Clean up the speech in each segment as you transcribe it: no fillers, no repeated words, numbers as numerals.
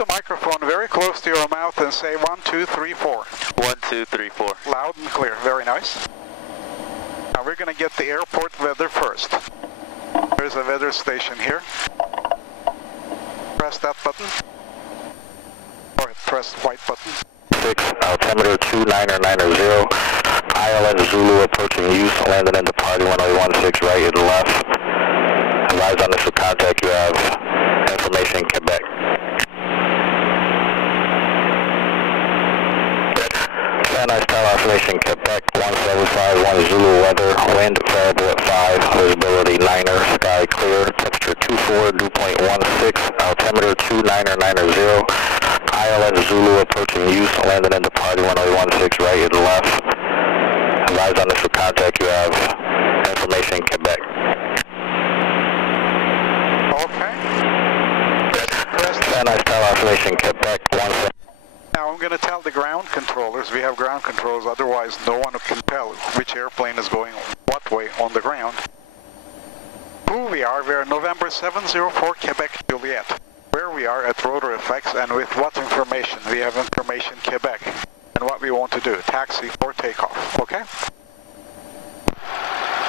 the microphone very close to your mouth and say 1, 2, 3, 4. 1, 2, 3, 4. Loud and clear. Very nice. Now we're going to get the airport weather first. There's a weather station here. Press that button. Or press the white button. 6, altimeter 29990. ILS Zulu approaching use, landing in departing runway 16 right and left. Advise on this for contact, you have information Quebec. San Nice Tower information Quebec 1751 Zulu weather, wind variable at 5, visibility 9er, sky clear, temperature 24, dew point 16, altimeter 29990. ILS Zulu approaching use, landing in departing runway 16 right and left. Advise on this for contact, you have information Quebec. Okay. San Nice Tower information Quebec 17. Now I'm going to tell the ground controllers, we have ground controls, otherwise no one can tell which airplane is going what way on the ground. Who we are November 704 Quebec Juliet. Where we are at ROTOR F and with what information. We have information Quebec. And what we want to do, taxi for takeoff, okay?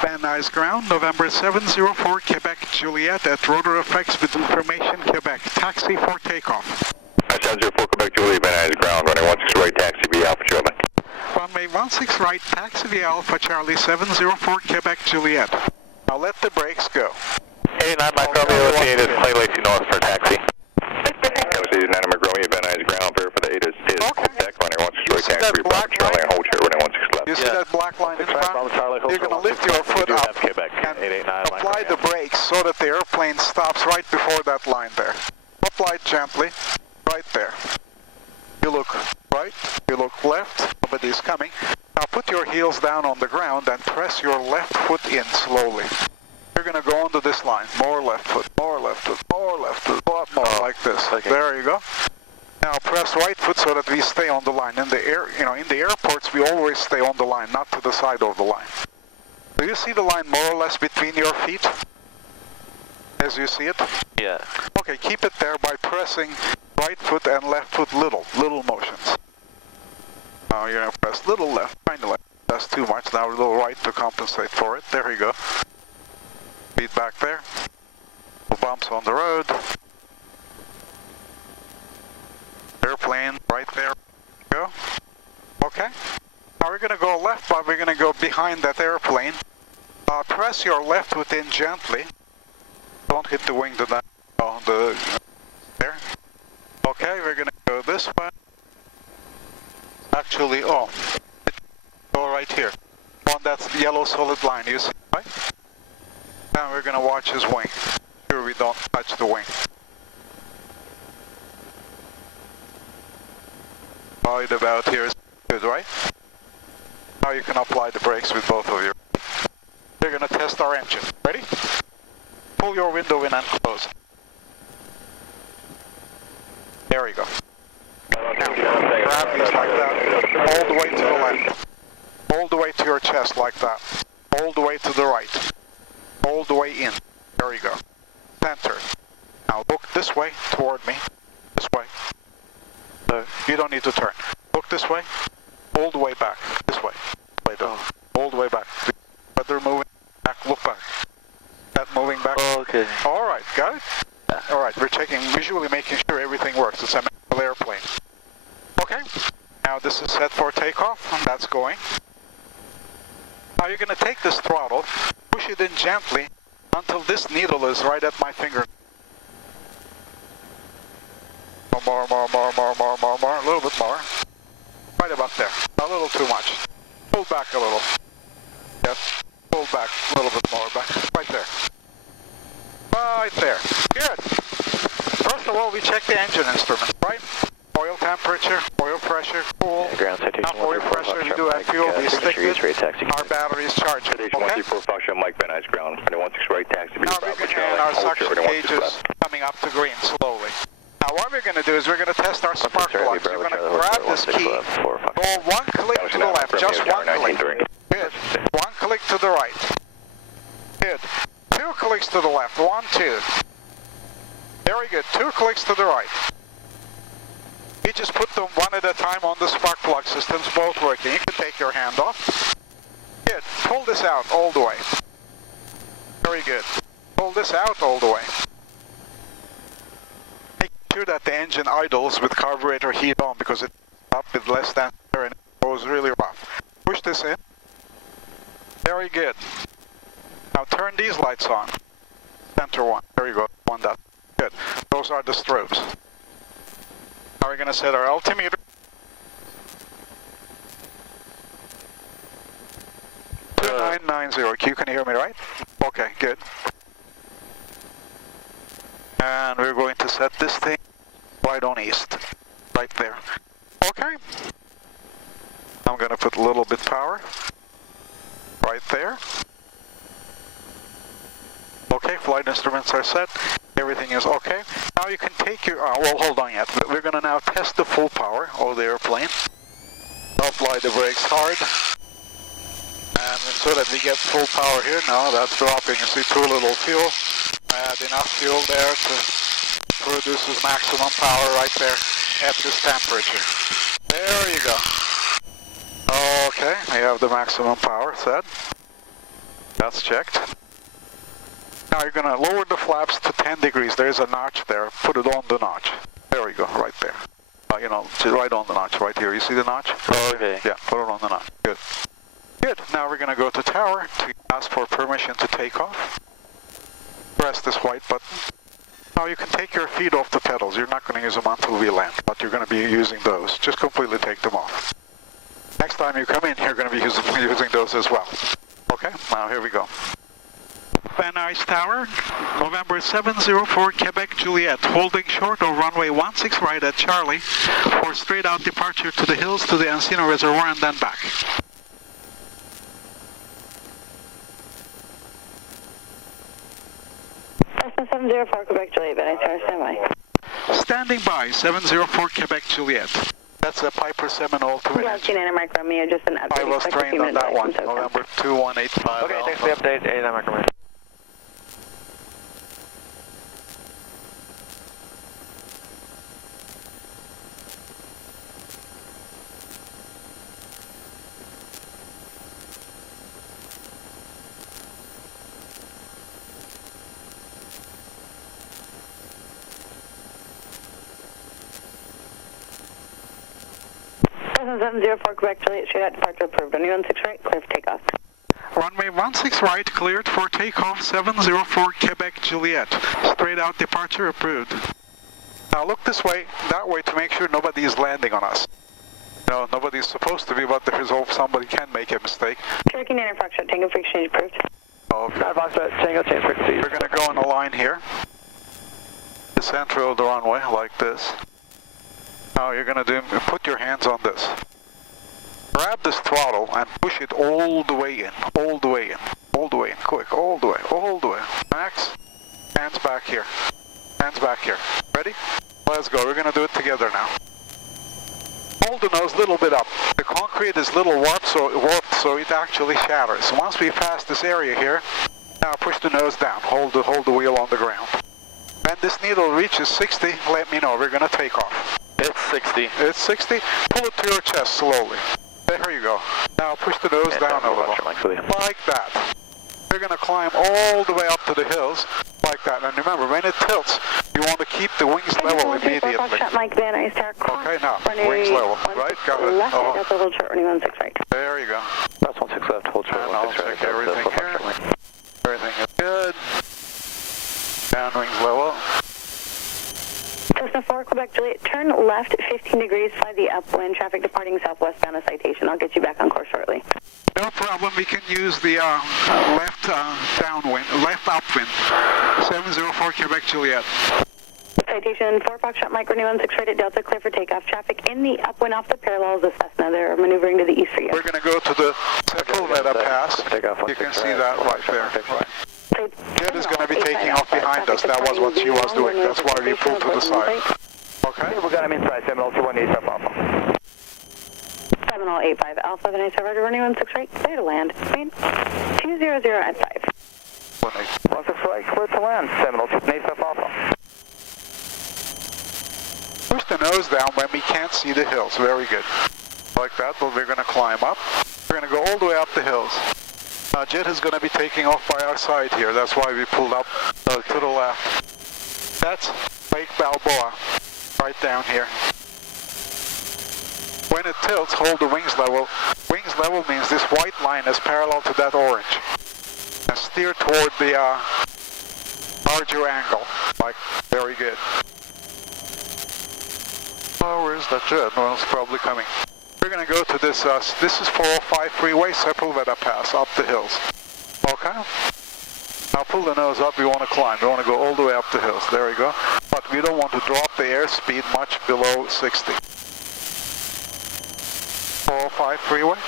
Van Nuys ground, November 704 Quebec Juliet at ROTOR F with information Quebec. Taxi for takeoff. 704 Quebec Juliet, Van Nuys ground, running 16 right, taxi via Alpha Charlie. Runway 16 right, taxi via Alpha Charlie 704 Quebec Juliet. Now let the brakes go. 89 Mike Romeo, is plane way to north for taxi. Obviously, 9 Mike Romeo, Van Nuys ground, for the 8 is deck, running 16 right, taxi via Alpha Charlie and hold chair, running 16 left. You see that black line in front? You're going to lift your foot up and apply the brakes so that the airplane stops right before that line there. Apply it gently, right there. You look right, you look left, nobody's coming. Now put your heels down on the ground and press your left foot in slowly. You're going to go onto this line. More left foot, more left foot, more left foot, more like this. Okay. There you go. Now press right foot so that we stay on the line. In the air, in the airports we always stay on the line, not to the side of the line. Do you see the line more or less between your feet? As you see it? Yeah. Okay, keep it there by pressing right foot and left foot little motions. Now you're going to press little left, kind of left. That's too much. Now a little right to compensate for it. There you go. Speed back there. Bumps on the road. Airplane right there. Go. Okay. Now we're going to go left, but we're going to go behind that airplane. Press your left foot in gently. Don't hit the wing to that. There. Okay, we're going to go this way. Actually, go right here. On that yellow solid line, you see, right? Now we're going to watch his wing. Here we don't touch the wing. Right about here is good, right? Now you can apply the brakes with both of you. We're going to test our engine. Ready? Pull your window in and close. There you go. Now, grab these like that. All the way to the left. All the way to your chest like that. All the way to the right. All the way in. There you go. Center. Now look this way toward me. This way. You don't need to turn. Look this way. All the way back. This way. Way down. All the way back. Whether moving back, look back. That moving back. Okay. All right, got it? All right, we're checking, visually making sure everything works. It's a manual airplane. Okay. Now this is set for takeoff, and that's going. Now you're going to take this throttle, push it in gently until this needle is right at my finger. More, a little bit more. Right about there. A little too much. Pull back a little. Yes. Pull back a little bit more back. Right there. Right there. Good. First of all, we check the engine instrument, right? Oil temperature, oil pressure, cool. Now oil pressure, we do have fuel, we stick it. Our batteries charge it, okay? 134 Foxtrot Mike, Van Nuys ground, 16 right, taxi. Now we can get our suction cages coming up to green slowly. Now what we're going to do is we're going to test our spark plugs. We're going to grab this key, go one click to the left, just one click. Good. One click to the right. Good. Two clicks to the left, 1, 2. Very good, 2 clicks to the right. You just put them one at a time on the spark plug systems, both working. You can take your hand off. Good. Pull this out all the way. Very good. Pull this out all the way. Make sure that the engine idles with carburetor heat on because it's up with less than air and it goes really rough. Push this in. Very good. Now turn these lights on. Center one. There you go. One dot. Good. Those are the strobes. Now we're going to set our altimeter. 2990. Q, can you hear me right? Okay, good. And we're going to set this thing right on east. Right there. Okay. I'm going to put a little bit power. Right there. Okay, flight instruments are set. Everything is okay. Now you can take your, well, hold on yet. We're going to now test the full power of the airplane. Apply the brakes hard. And so that we get full power here. Now that's dropping. You see too little fuel. Add enough fuel there to produce maximum power right there at this temperature. There you go. Okay, we have the maximum power set. That's checked. Now you're going to lower the flaps to 10 degrees. There's a notch there. Put it on the notch. There we go, right there. You know, right on the notch, right here. You see the notch? Okay. Yeah, put it on the notch. Good. Good. Now we're going to go to tower to ask for permission to take off. Press this white button. Now you can take your feet off the pedals. You're not going to use them until we land, but you're going to be using those. Just completely take them off. Next time you come in, you're going to be using those as well. Okay, now here we go. Van Nuys Tower, November 704, Quebec Juliet, holding short of runway 16 right at Charlie for straight out departure to the hills, to the Encino Reservoir and then back. Cessna 704, Quebec Juliet, Van Nuys Tower, standby. Standing by, 704, Quebec Juliet. That's a Piper Seminole 2 Yeah, Canada Mike Romeo, just an update. I was trained on that one, November 2185. Okay, thanks for the update. 89 Mike Romeo. Cessna 704, Quebec Juliet, straight out departure approved. Runway 16 right, clear for takeoff. Runway 16 right, cleared for takeoff, 704 Quebec Juliet. Straight out departure approved. Now look this way, that way to make sure nobody is landing on us. No, nobody's supposed to be, but there's hope somebody can make a mistake. Cherokee 9 Foxtrot, Tango for exchange approved. Okay. 9 Foxtrot, Tango, change frequency. We're going to go on a line here. The center of the runway, like this. Now you're going to put your hands on this. Grab this throttle and push it all the way in, all the way in, all the way in, quick, all the way, all the way. Max, hands back here, hands back here. Ready? Let's go, we're going to do it together now. Hold the nose a little bit up. The concrete is a little warped so it actually shatters. Once we pass this area here, now push the nose down, hold the wheel on the ground. When this needle reaches 60, let me know, we're going to take off. It's 60. It's 60, pull it to your chest slowly. There you go. Now push the nose down a little. Like that. You're going to climb all the way up to the hills, like that. And remember, when it tilts, you want to keep the wings level immediately. Mike Van Nuys Tower. Okay, now, wings level. Right? Got it. Left, that's a little short, runway 16 right. There you go. That's 16 left, hold short, And I'll check everything here. Everything is good. Down wings level. Cessna 4, Quebec Juliet, turn left 15 degrees, fly the upwind, traffic departing southwestbound a citation. I'll get you back on course shortly. No problem, we can use the left downwind, left upwind. 704 Quebec Juliet. Citation 4 Foxtrot Mike, runway 16 right at Delta, clear for takeoff. Traffic in the upwind off the parallels of Cessna. They're maneuvering to the east for you. We're going to go to the Central Meta Pass. You can see that right there. Right. Jed is going to be taking off behind us. That was what she was doing. That's why we pulled to the side. Okay? We got him inside, 70218 Alpha. 7085 Alpha, Van Nuys Tower, runway 16 right, clear to land. Speed 200 at 5. 16 right, clear to land, 70218 Alpha. Push the nose down when we can't see the hills. Very good. Like that, but we're going to climb up. We're going to go all the way up the hills. Now jet is going to be taking off by our side here. That's why we pulled up to the left. That's Lake Balboa, right down here. When it tilts, hold the wings level. Wings level means this white line is parallel to that orange. And steer toward the larger angle. Like, very good. Oh, where's that jet? Well, it's probably coming. We're going to go to this, this is 405 freeway, Sepulveda Pass, up the hills. Okay? Now pull the nose up, we want to climb. We want to go all the way up the hills. There we go. But we don't want to drop the airspeed much below 60. 405 freeway.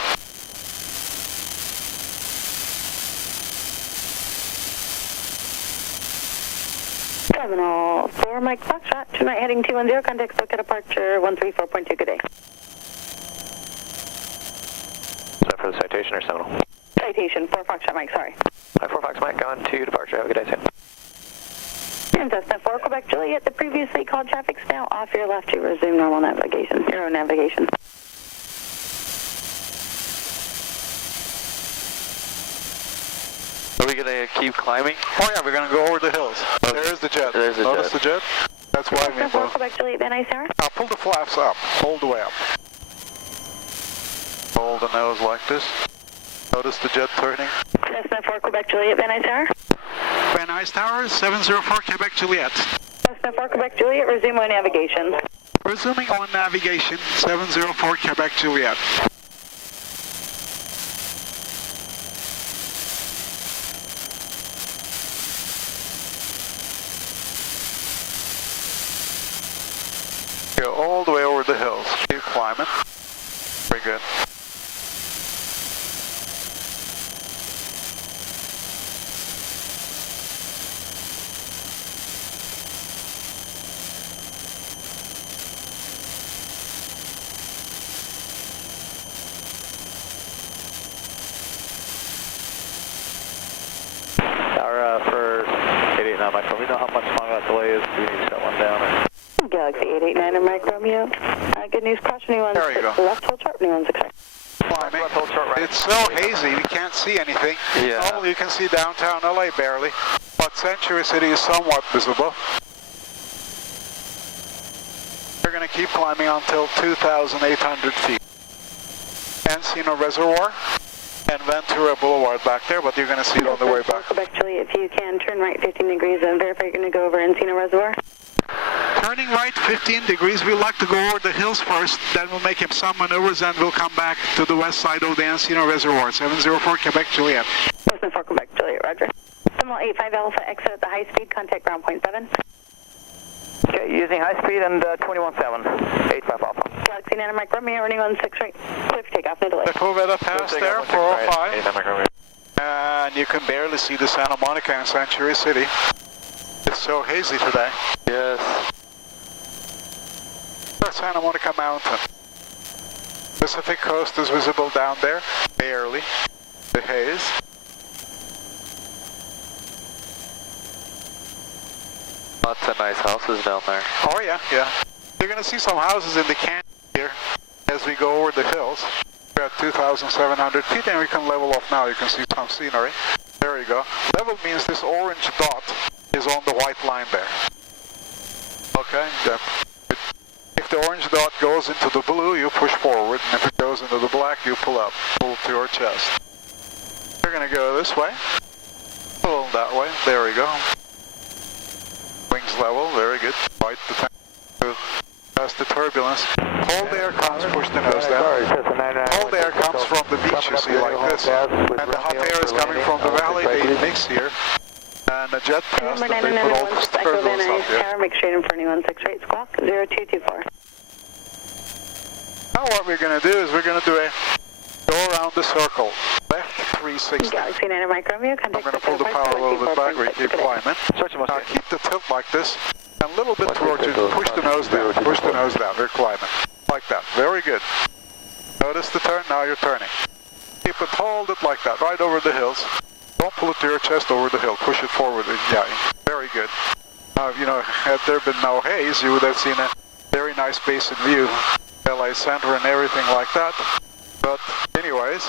Terminal 4, Mike Foxtrot, tonight heading 210, contact SoCal departure 134.2, good day. Is that for the citation or Seminole? Citation, 4 Foxtrot, Mike, sorry. 4 Fox Mike, on to departure. Have a good day, sir. And Cessna 4, Quebec Juliet, the previously called traffic's now off your left to resume normal navigation, zero navigation. Are we going to keep climbing? Oh yeah, we're going to go over the hills. Okay. There's the jet. There's the Notice jet. the jet? That's why we Cessna 4, move. Quebec Juliet, Van Nuys Tower. Now pull the flaps up, all the way up. Hold the nose like this. Notice the jet turning. Cessna 4, Quebec Juliet, Van Nuys Tower. Van Nuys Tower, 704 Quebec Juliet. Cessna 4, Quebec Juliet, resume on navigation. Resuming on navigation, 704 Quebec Juliet. Go all the way over the hills. Keep climbing. Very good. For 889 Mike, we know how much long that delay is. Do we need to shut one down? Galaxy 889 and Mike Romeo. Good news, caution, anyone There you go. left hold short, anyone 6 Climbing. It's so hazy, we can't see anything. Yeah. Normally you can see downtown LA barely, but Century City is somewhat visible. We're going to keep climbing until 2,800 feet. Encino Reservoir and Ventura Boulevard back there, but you're going to see it on the way back. Quebec Juliet, if you can, turn right 15 degrees and verify you're going to go over Encino Reservoir. Turning right 15 degrees, we'd like to go over the hills first, then we'll make some maneuvers and we'll come back to the west side of the Encino Reservoir, 704 Quebec Juliet. Cessna 4, Quebec Juliet, roger. Signal 85 Alpha, exit at the high speed, contact ground point 7. Okay, using high speed and 21.7, 85 Alpha. Galaxy 9 Mike Romeo, running on 6 right, clear for takeoff, no delay. The Poveda Pass there, 405. And you can barely see the Santa Monica and Century City. It's so hazy today. Yes. Santa Monica Mountain. Pacific coast is visible down there, barely. The haze. Lots of nice houses down there. Oh yeah, yeah. You're going to see some houses in the canyon here as we go over the hills. We're at 2,700 feet and we can level off now. You can see some scenery. There you go. Level means this orange dot is on the white line there. Okay? If the orange dot goes into the blue, you push forward, and if it goes into the black, you pull up. Pull to your chest. We're going to go this way. Pull that way. There we go. Wings level. Very good. Right the tank to pass the turbulence. Cold air comes, push the nose down. Cold air comes from the beach, you see, like this. And the hot air is coming from the valley. They mix here. And the jet pass, and they put all the turbulence up here. Tower, make straight in for anyone 6 right, squawk 0224. Now what we're going to do is we're going to do a go around the circle. Left 360. Galaxy 9 Mike Romeo, I'm contact going to pull the power a little bit back. We keep climbing. Now keep the tilt like this. And a little bit towards you. Push the nose down. Push the nose down. We're climbing. Like that. Very good. Notice the turn. Now you're turning. Keep it, hold it like that. Right over the hills. Don't pull it to your chest over the hill. Push it forward. Yeah, very good. Now, you know, had there been no haze, you would have seen a very nice basin view, LA Center and everything like that. But anyways,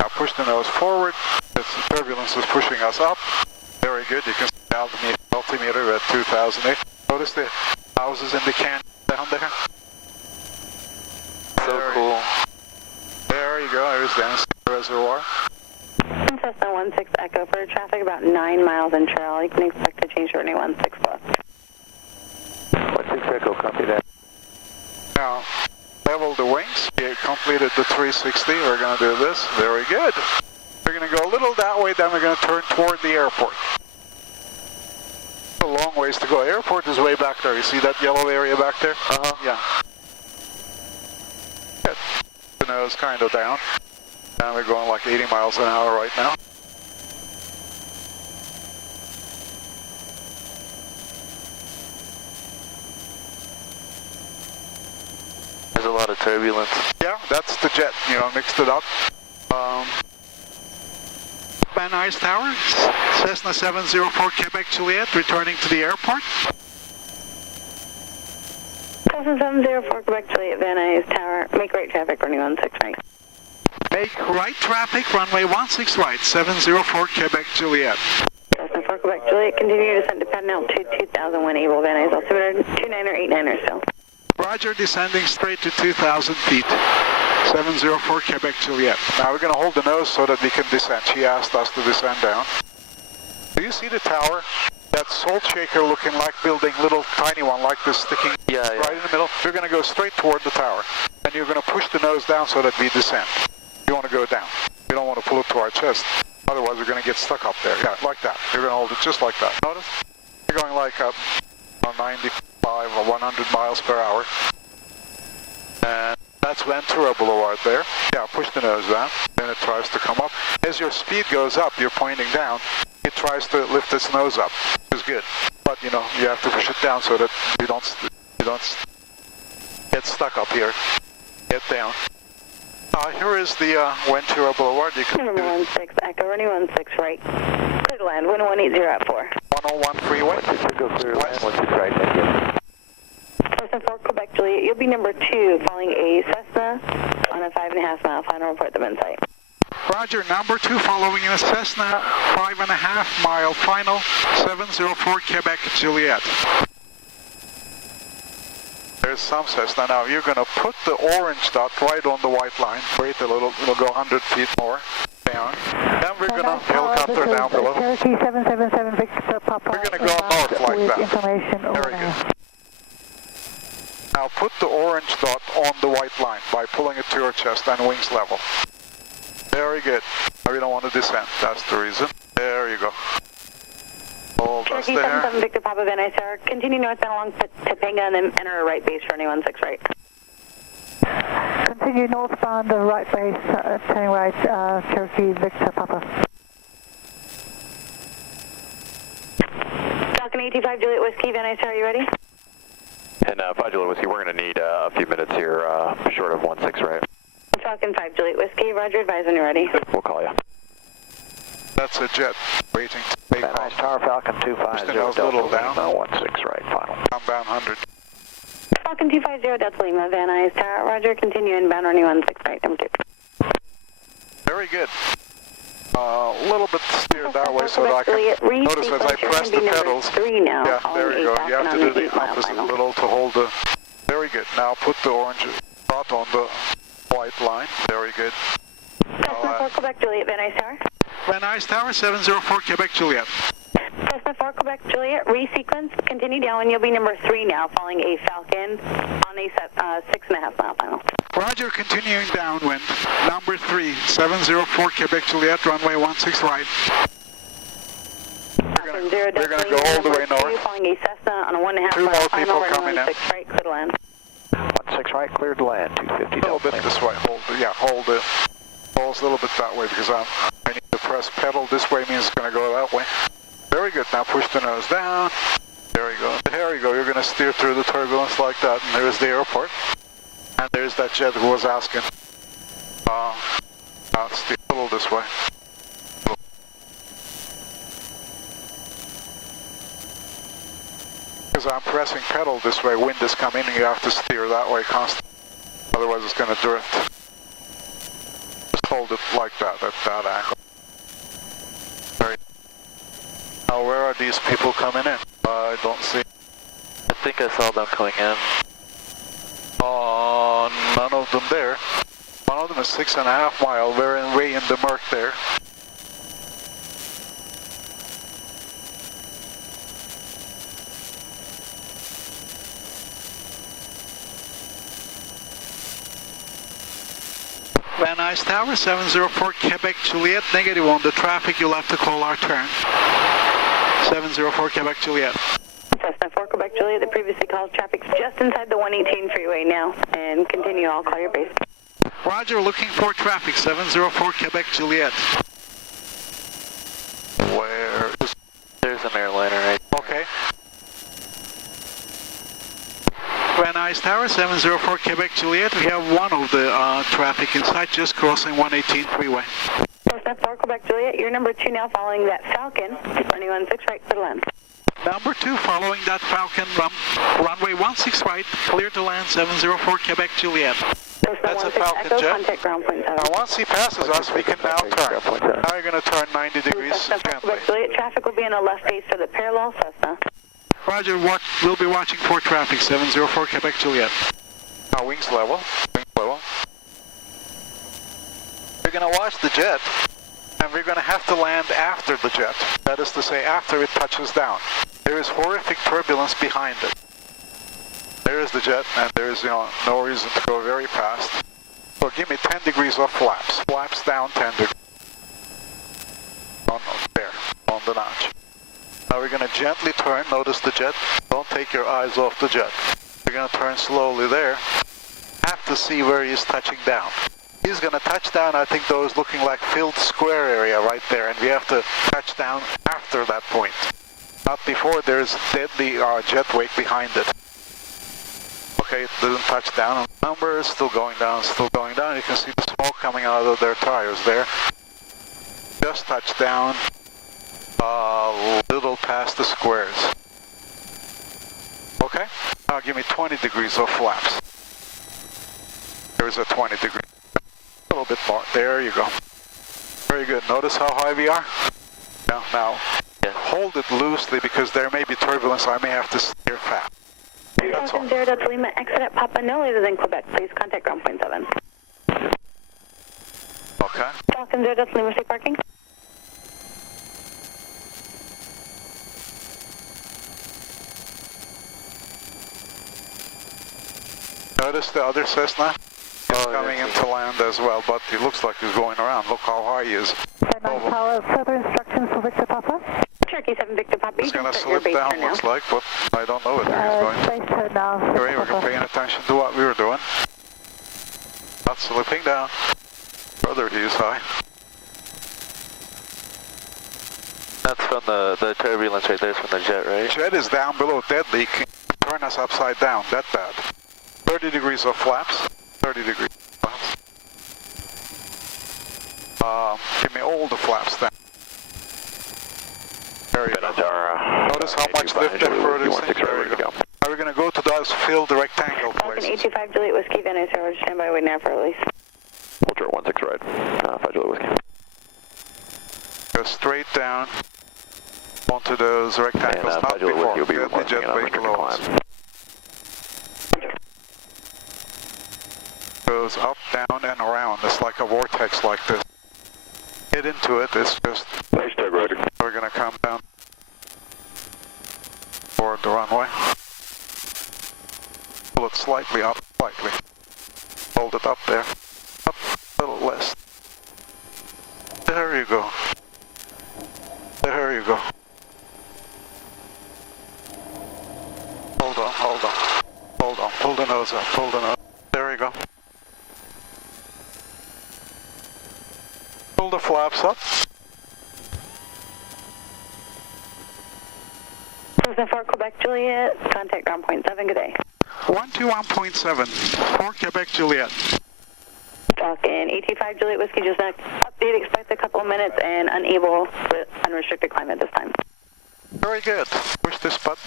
now push the nose forward. The turbulence is pushing us up. Very good. You can see the altimeter at 2008. Notice the houses in the canyon down there. So cool. There you go. There's the reservoir. Cessna 16 Echo for traffic about 9 miles in trail. You can expect to change to runway 16 left. 16 Echo, copy that. Now, level the wings. You completed the 360. We're going to do this. Very good. We're going to go a little that way, then we're going to turn toward the airport. A long ways to go. Airport is way back there. You see that yellow area back there? Uh-huh. Yeah. Good. The nose kind of down. And we're going like 80 miles an hour right now. There's a lot of turbulence. Yeah, that's the jet, mixed it up. Van Nuys Tower, Cessna 704 Quebec Juliet, returning to the airport. Cessna 704 Quebec Juliet, Van Nuys Tower, make right traffic, runway 16 right. Make right traffic, runway 16 right, 704 Quebec Juliet. Cessna 4 Quebec Juliet, continue descent to pad altitude 2000 when able, Van Nuys altimeter 29er, 89er still. Roger, descending straight to 2,000 feet. 704 Quebec Juliet. Now we're going to hold the nose so that we can descend. She asked us to descend down. Do you see the tower? That salt shaker looking like building, little tiny one like this sticking right in the middle. We're going to go straight toward the tower. And you're going to push the nose down so that we descend. You want to go down. You don't want to pull it to our chest. Otherwise we're going to get stuck up there. Yeah, like that. You're going to hold it just like that. Notice? You're going like up 95 or 100 miles per hour. And that's Ventura Boulevard there. Yeah, push the nose down. Then it tries to come up. As your speed goes up, you're pointing down. It tries to lift its nose up, which is good. But you have to push it down so that you don't get stuck up here. Get down. Here is the Ventura Boulevard. You can Number 16 Echo, runway 16 right. Clear to land, 118 at 4. 101 freeway. Go clear land, 16 right, thank you. Cessna 4 Quebec Juliet, you'll be number 2, following a Cessna on a 5.5 mile final report them in sight. Roger, number 2 following in a Cessna 5.5 mile final, 704 Quebec Juliet. There's some Cessna. Now you're going to put the orange dot right on the white line. Wait a little, it'll go 100 feet more down. Then we're going to helicopter down below. Cherokee 777 Victor Papa. We're going to go north like that. Information Very good. Now put the orange dot on the white line by pulling it to your chest and wings level. Very good. Now we don't want to descend. That's the reason. There you go. Hold us Cherokee there. 77 Victor Papa Van Nuys Tower, continue northbound along Topanga and then enter a right base for runway 16 right. Continue northbound, right base, turning right, Cherokee Victor Papa. Falcon 85 Juliet Whiskey, Van Nuys Tower, you ready? And 5 Juliet Whiskey, we're going to need a few minutes here, short of 16 right. Falcon 5 Juliet Whiskey, Roger, advise when you're ready. We'll call you. That's a jet waiting to take Van Nuys off. Tower, Falcon 250, Just a little down. 16 right, final. I'm down 100. Falcon 250 Delta Lima, Van Nuys Tower, Roger, continue inbound runway 16 right, number 2. Very good. A little bit steered that way so that I can notice as I press the pedals. 3 now. Yeah, there you go. You have to do the opposite little to hold the... Very good. Now put the orange dot on the white line. Very good. Cessna 4 Quebec Juliet, Van Nuys Tower. Van Nuys Tower, 704 Quebec Juliet. Cessna 4 Quebec Juliet, resequence, continue down, and you'll be number 3 now, following a Falcon on a 6.5 mile final. Roger, continuing downwind. Number 3, 704 Quebec Juliet, runway 16 right. We're going to go all the way north. Following a Cessna on a 1.5 Two mile more final, people coming in. 16 right, clear to land. 16 right, cleared to land, 250 A little bit this way. Hold it. Falls a little bit that way because I need to press pedal. This way means it's going to go that way. Very good. Now push the nose down. There you go. There you go. You're going to steer through the turbulence like that. And there's the airport. And there's that jet who was asking. Now steer a little this way. Because I'm pressing pedal this way, wind is coming and you have to steer that way constantly. Otherwise it's going to drift. Just hold it like that, at that angle. Right. Now where are these people coming in? I don't see. I think I saw them coming in. None of them there. One of them is 6.5 miles, way in the murk there. Van Nuys Tower, 704 Quebec Juliet, negative on the traffic, you'll have to call our turn. 704 Quebec Juliet. Cessna 4 Quebec Juliet, the previously called traffic's just inside the 118 freeway now, and continue, I'll call your base. Roger, looking for traffic, 704 Quebec Juliet. Where is... There's an airliner right there. Okay. Van Nuys Tower, 704 Quebec Juliet. We have one of the traffic inside, just crossing 118 freeway. Cessna 4 Quebec Juliet, you're number 2 now following that Falcon, running 16 right for the land. Number 2 following that Falcon, runway 16 right, clear to land, 704 Quebec Juliet. That's a Falcon Echo, jet. contact ground point 7. Now once he passes us, we can now turn. Now you're going to turn 90 degrees gently. Quebec Juliet, traffic will be in a left face for the parallel Cessna. Roger, we'll be watching for traffic, 704 Quebec Juliet. Now wings level, We're going to watch the jet, and we're going to have to land after the jet. That is to say, after it touches down. There is horrific turbulence behind it. There is the jet, and there is, no reason to go very fast. So give me 10 degrees of flaps. Flaps down 10 degrees. There, on the notch. Now we're going to gently turn. Notice the jet. Don't take your eyes off the jet. We're going to turn slowly there. Have to see where he's touching down. He's going to touch down, I think those looking like filled square area right there, and we have to touch down after that point. Not before there's deadly jet wake behind it. Okay, it didn't touch down. Number is still going down, You can see the smoke coming out of their tires there. Just touched down a little past the squares. Okay, now give me 20 degrees of flaps. There's a 20 degree. A little bit more. There you go. Very good. Notice how high we are? Now hold it loosely because there may be turbulence. I may have to steer fast. Falcon 0 Delta Lima, exit at Papa no later than Quebec. Please contact ground point 7. Okay. Falcon 0 Delta Lima, stay parking. Notice the other Cessna is coming into land as well, but he looks like he's going around. Look how high he is. Van Nuys Tower, further instructions for Victor Papa? Turkey 7 Victor Papa. He's going to slip down, looks like, but I don't know whether he's going. Base turn now. Anyway, we're paying attention to what we were doing. Not slipping down. Brother, he's high. That's from the turbulence right there, from the jet, right? Jet is down below, deadly. Can turn us upside down, that bad. 30 degrees of flaps. 30 degrees of flaps. Give me all the flaps down. There you go. Notice how much lift there further is. There you go. Now we're going to go to those filled rectangle Falcon places. 825 Juliet Whiskey, Van Nuys Tower, stand by, waiting there for release. Ultra 16 right, 5 Juliet Whiskey. Go straight down onto those rectangles, And not 5 Juliet before. Whiskey will be Get the requesting jet an wake unrestricted below us. climb. Goes up, down, and around. It's like a vortex like this. Get into it, it's just... Nice tag, Roger. We're going to come down toward the runway. Pull it slightly up, slightly. Hold it up there. Up a little less. There you go. There you go. Hold on, hold on. Hold on, pull the nose up, pull the nose. There you go. Pull the flaps up. Cessna 4 Quebec Juliet, contact ground point 7, good day. 121.7 for Quebec Juliet. Falcon 825 Juliet Whiskey, just next update, expect a couple of minutes and unable to unrestricted climb at this time. Very good. Push this button.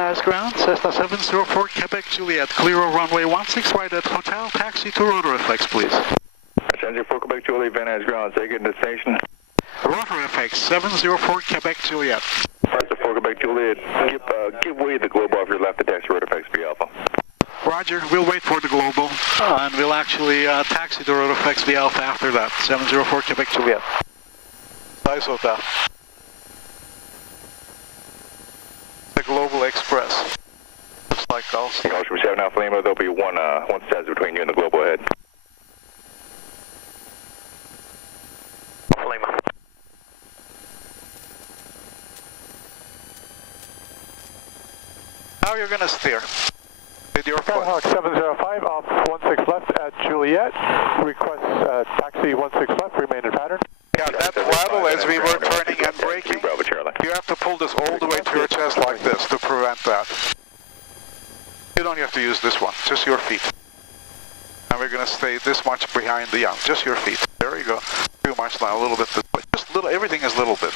Nice ground, Cessna 704, Quebec Juliet, clear of runway 16 right at hotel, taxi to ROTOR FX, please. 704 Quebec Juliet, Van Nuys ground, take it to the station. ROTOR FX 704, Quebec Juliet. 704 Quebec Juliet, give way the globe off your left to taxi ROTOR FX B Alpha. Roger, we'll wait for the global, and we'll actually taxi to ROTOR FX B Alpha after that, 704 Quebec Juliet. Nice hotel. The Global Express. Looks like also. Ocean 7 Alpha Lima, there'll be one status between you and the global ahead. Lima. Now you're going to steer with your foot. Skyhawk 705 off 16 left at Juliet. Request taxi 16 left, remain in pattern. Yeah, that throttle as we were turning and braking, you have to pull this all the way to your chest like this to prevent that. You don't have to use this one, just your feet. And we're going to stay this much behind the young, just your feet. There you go. Too much now, a little bit this way. Just little, everything is a little bit.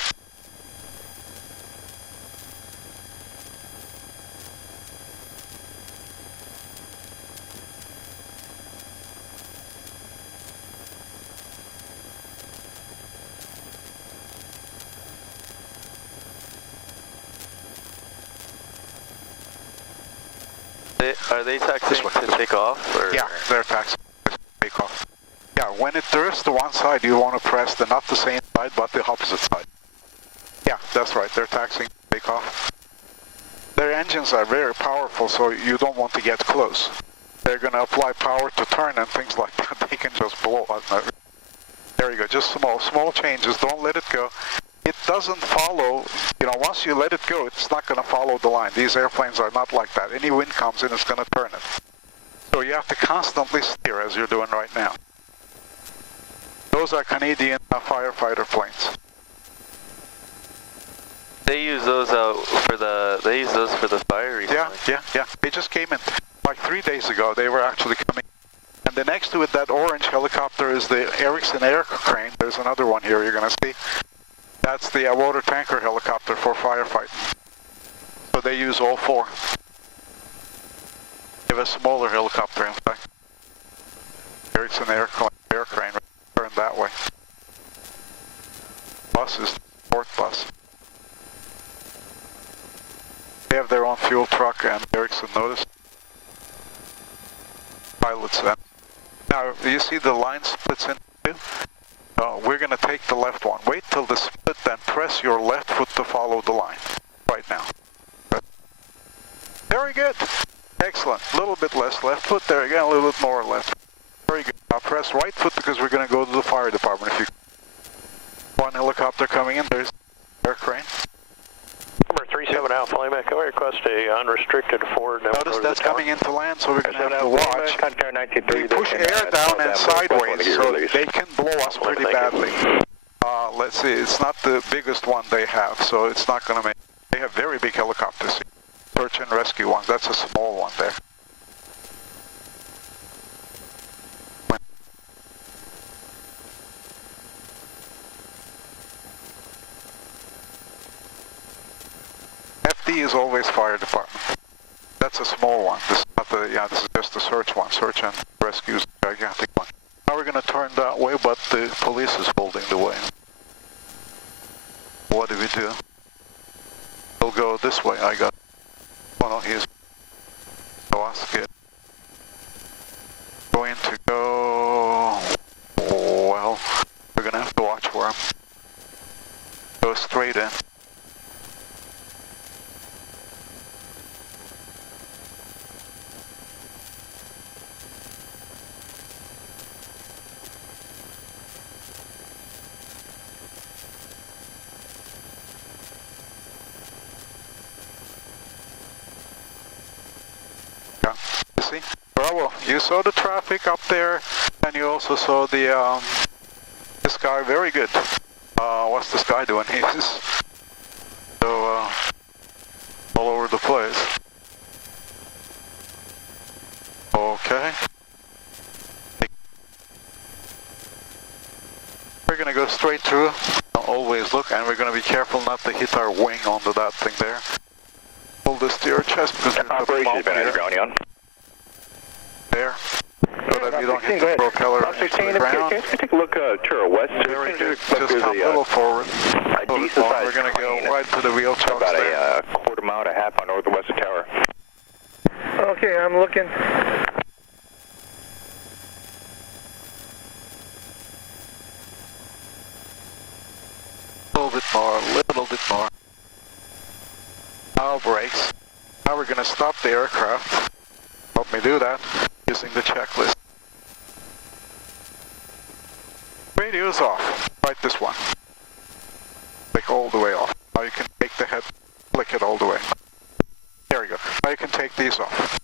Are they taxiing to take off? Or? Yeah, they're taxiing to take off. Yeah, when it drifts to one side, you want to press the not the same side, but the opposite side. Yeah, that's right. They're taxiing to take off. Their engines are very powerful, so you don't want to get close. They're going to apply power to turn and things like that. They can just blow up. There you go. Just small changes. Don't let it go. It doesn't follow, you know, once you let it go, it's not going to follow the line. These airplanes are not like that. Any wind comes in, it's going to turn it. So you have to constantly steer as you're doing right now. Those are Canadian firefighter planes. They use those for the fire recently. Yeah. They just came in like 3 days ago. They were actually coming. And the next to it, that orange helicopter is the Erickson air crane. There's another one here you're going to see. That's the water tanker helicopter for firefighting. So they use all four. They have a smaller helicopter, in fact. Erickson air crane, turn that way. Bus is the port bus. They have their own fuel truck and Erickson notice. Pilots then. Now, you see the line splits in two? We're going to take the left one. Wait till the split, then press your left foot to follow the line. Right now. Very good. Excellent. A little bit less left foot there again, a little bit more left. Very good. Now press right foot because we're going to go to the fire department. If you one helicopter coming in, there's air crane. Number 37 Alpha Lima, can we request a unrestricted forward? Notice that's coming into land, so we're going to have to watch. They push air down and sideways, so they can blow us pretty badly. Let's see, it's not the biggest one they have, so it's not going to make... They have very big helicopters, search and rescue ones. That's a small one there. FD is always fire department. That's a small one. This is not the, this is just the search one. Search and rescue is a gigantic one. Now we're going to turn that way, but the police is holding the way. What do we do? We'll go this way, I got. Oh no, he's. Oh, that's good. Going to go. Well, we're going to have to watch for him. Go straight in. Bravo, you saw the traffic up there, and you also saw the sky. Very good. What's the sky doing? He's so all over the place. Okay. We're gonna go straight through. Always look, and we're gonna be careful not to hit our wing onto that thing there. hold this to your chest because there's a bump here. There. So that you don't hit the propeller into the ground. Can you take a look to our west? Very good. Just come a little forward. We're going to go right to the wheel chokes about there. a quarter mile and a half on north of west tower. Okay, I'm looking. A little bit more. Now brakes. Now we're going to stop the aircraft. Help me do that using the checklist. Radio's off. Right this one. Click all the way off. Now you can take the head, flick it all the way. There we go. Now you can take these off.